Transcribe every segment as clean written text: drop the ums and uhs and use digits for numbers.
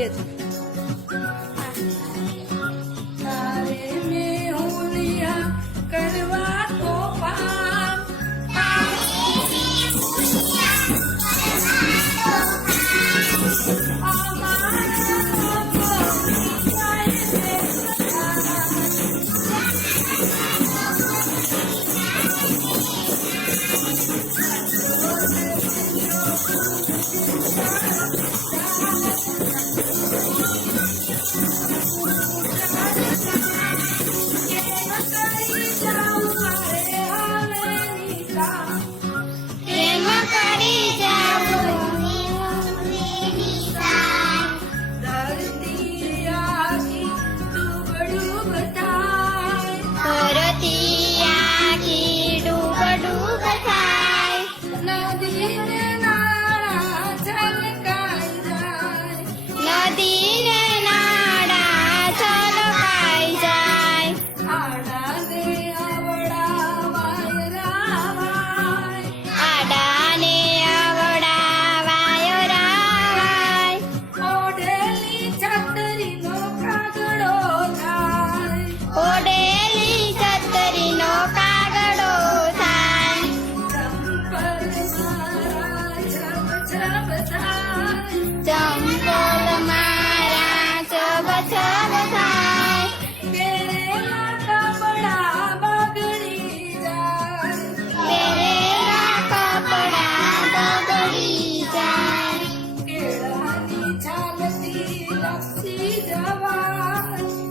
કે છે તારે મેં હુલિયા કરવા તોફાન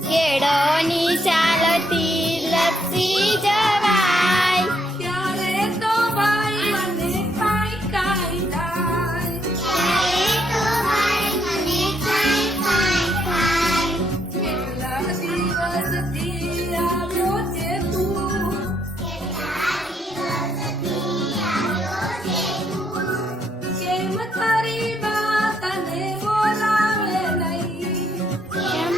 કેળોની ચાલતી લપસી જવાય ત્યારે તો ભાઈ મને કાંઈ થાય ત્યારે તો ભાઈ મને કાંઈ કેટલા દિવસથી આવ્યો છે તું કેમ તારી બા તને બોલાવે નહીં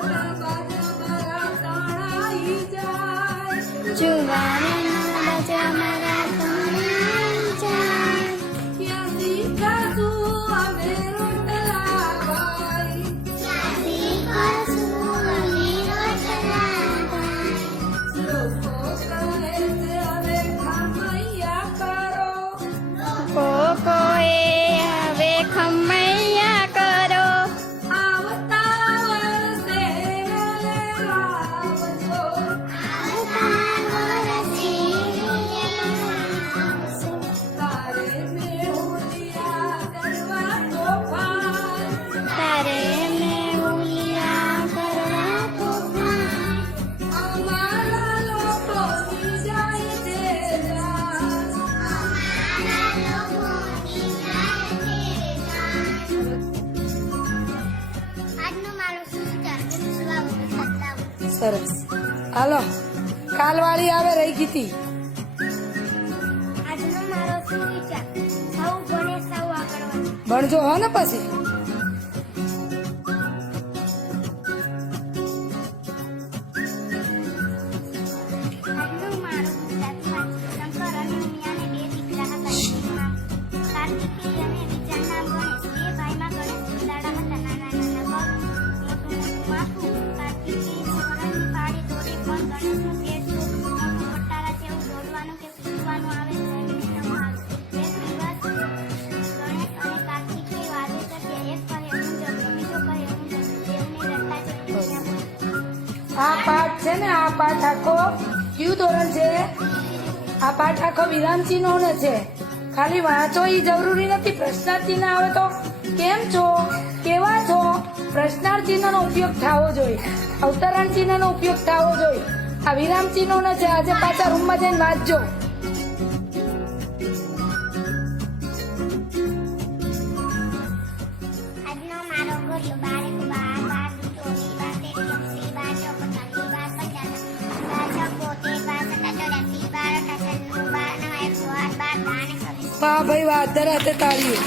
જુવાના બાજા મારા તણાઈ જાય જુવાના બજા મારા તણાઈ જાય ક્યાંથી ખાધું અમે રોટલા ભાઈ લોકો કહે છે હવે ખામૈયા કરો કોકોએ હવે ખમૈયા કરો આવતા વર્ષે લેવા આવજો તારે મેં હુલિયા કરવા તોફાન તારે મેં ઉલિયા કરવા તોફાન અમારા લોકો જાય છે જાન. આજનો મારો સુવિચાર સુવાવો બદલાવો સરસ હાલો કાલવાળી આવે રહી ગઈ તી આજનો મારો સુવિચાર સૌ ભણે સૌ આગળ વધે ભણજો હો ને પછી આજનો મારો સુવિચાર શંકર અને ઉમિયાને બે દીકરા હતા. એમાં કાર્તિકેય અને બીજા નામ ગણેશ. બે ભાઈમાં ગણેશ દુલાળા હતા. નાના નાના પગ, મોટું મોટું માથું. કાર્તિકેય સોરાની પાળે દોડે પણ ગણેશનું પેટ તો મોટું પટારા જેવું દોડવાનું કે કૂદવાનું આવે તો એમને ન આવે. એક દિવસ ગણેશ અને કાર્તિકેય વાદે ચડ્યા. એક કહે હું જતો, બીજો કહે હું જતો. બેઉને રડતા જોઈને ત્યાં બોલ્યા, આ પાઠ છે ને આ પાઠ આખો કયું ધોરણ છે આ પાઠ આખો વિરામચિહ્નો ને છે ખાલી વાંચો એ જરૂરી નથી પ્રશ્નાર્થ ચિહ્ન આવે તો કેમ છો કેવા છો પ્રશ્નાર્થ ચિહ્નનો ઉપયોગ થવો જોઈએ અવતરણ ચિહ્નનો ઉપયોગ થવો જોઈએ આ વિરામ ચિહ્નો ને છે આજે પાછા રૂમમાં જઈને વાંચજો આજનો મારો ગોલ્યો બારેક બાર બાર ચોરી બાર તેત્રીસ બાર ચોપન બાર પચાસ બાર છપ્પોતેર બાર સત્તાચોરાસી બાર અઠાસી બાર 108 બાર 12 વાહ ભાઈ વાહ ધરાતે તાળીઓ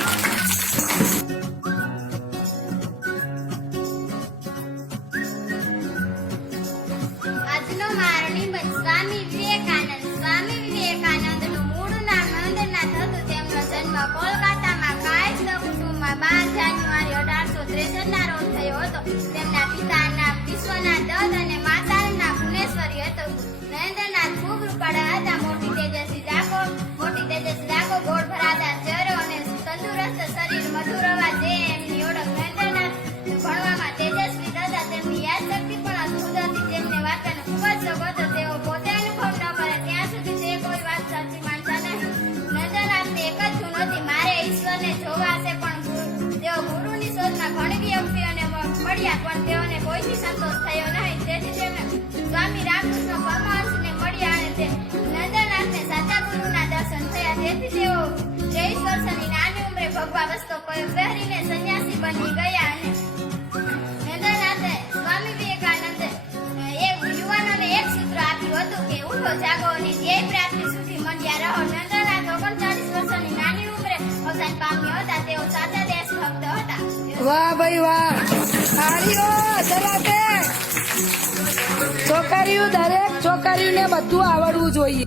આજનો મારો નિબંધ સ્વામી વિવેકાનંદ નું મૂળ નામ નંદનાથ હતું તેમનો જન્મ મળ્યા પણ તેઓને કોઈથી સંતોષ થયો નહીં. તેથી તેમણે સ્વામી રામકૃષ્ણ પરમહંસને મળ્યા અને તે નંદનાથને સાચા ગુરુના દર્શન થયા. તેથી તેઓ 23 વર્ષની નાની ઉંમરે ભગવા વસ્ત્રો પહેરીને સંન્યાસી બની ગયા અને નંદનાથે સ્વામી વિવેકાનંદે એક યુવાનોને એક સૂત્ર આપ્યું હતું કે ઉઠો જાગો અને ધ્યેય પ્રાપ્તિ સુધી મંડ્યા રહો. નંદનાથ 39 વર્ષની નાની ઉંમરે અવસાન પામ્યા હતા. તેઓ સાચા દેશભક્ત હતા. વાહ ભાઈ વાહ, તાળીઓ જરાકે. છોકરીઓ, દરેક છોકરીઓને બધું આવડવું જોઈએ.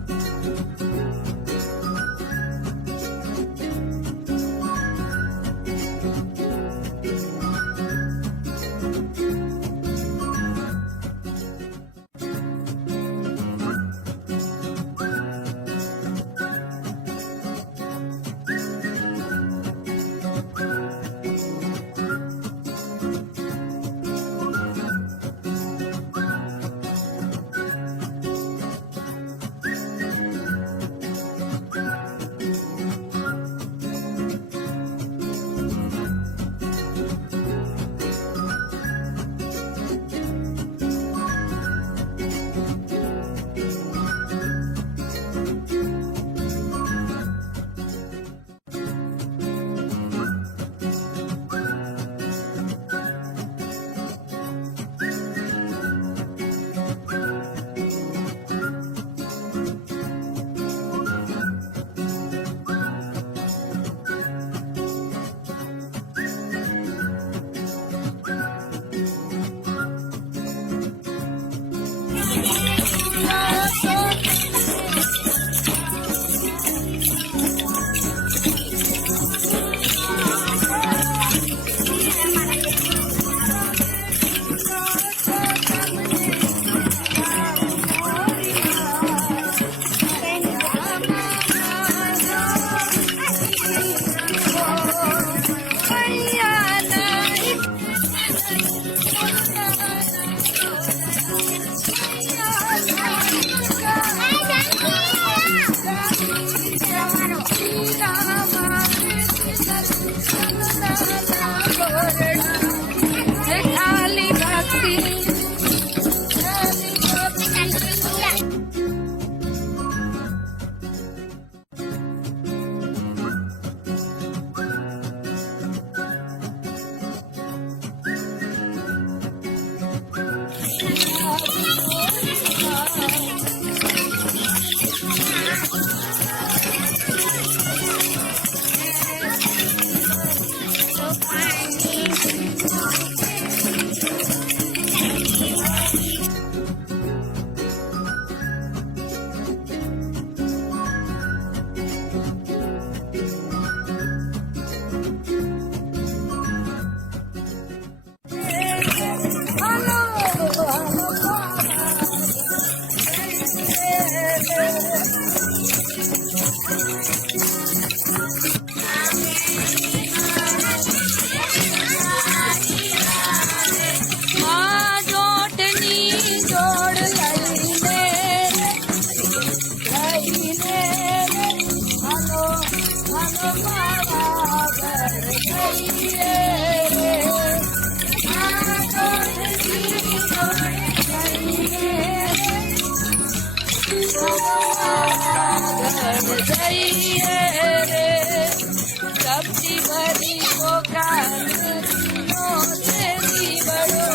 સબ્જી ભરી ચોખાનો દેવી વડો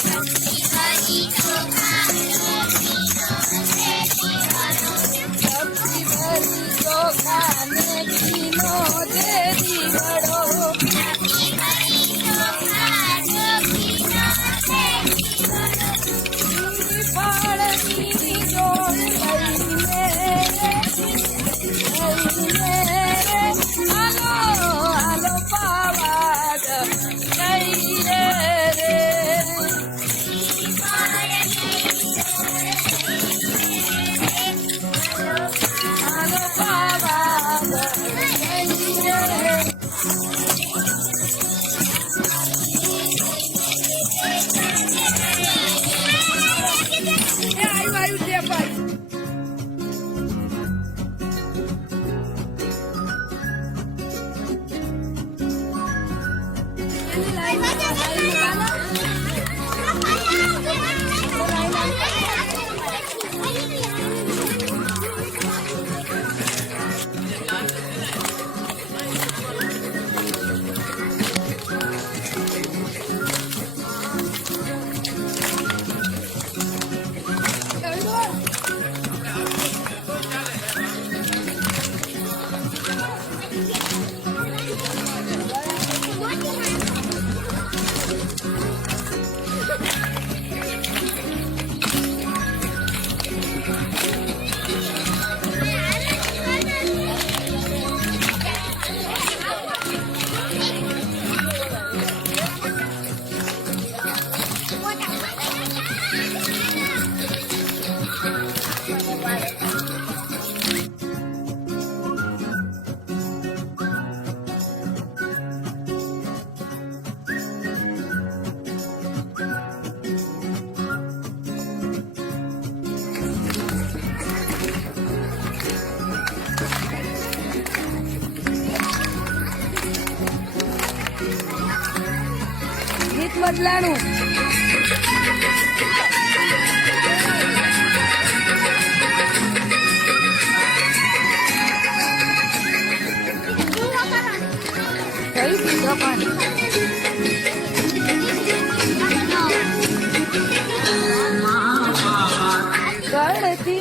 સબ્જી ભરી ચોખાને ઘીનો દેવી વડો ફળની જોડ લઈને હાલો પાવાડ જઈ રે હાલો પાવાડ જઈ રે આવ્યું છે ભાઈ લાઈન બદલાણું. કઈ દીધો પણ ગળતી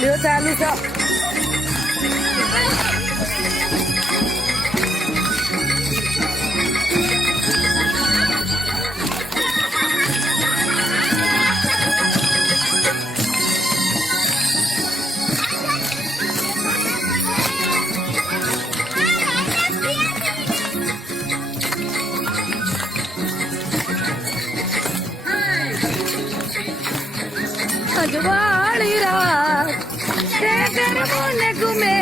લ્યો ચાલુ છે. અજવાળી રાત તે ગરબોને ઘૂમે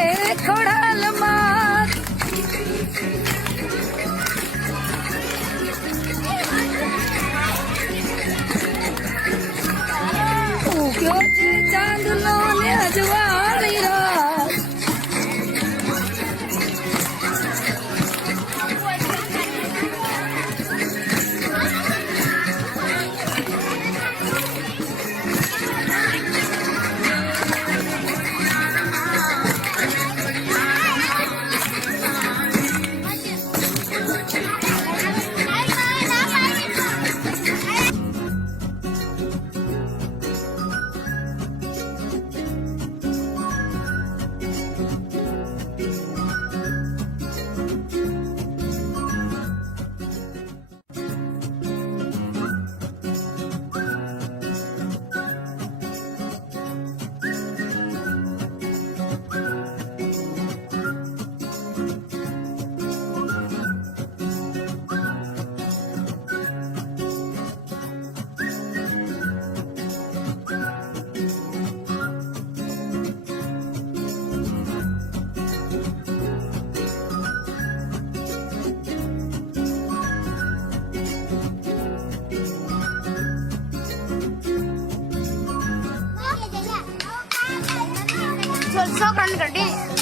ખોડાલમાં ઉગ્યો છે ચાંદલો ને અજવાળી રાત છોકરાને કાઢી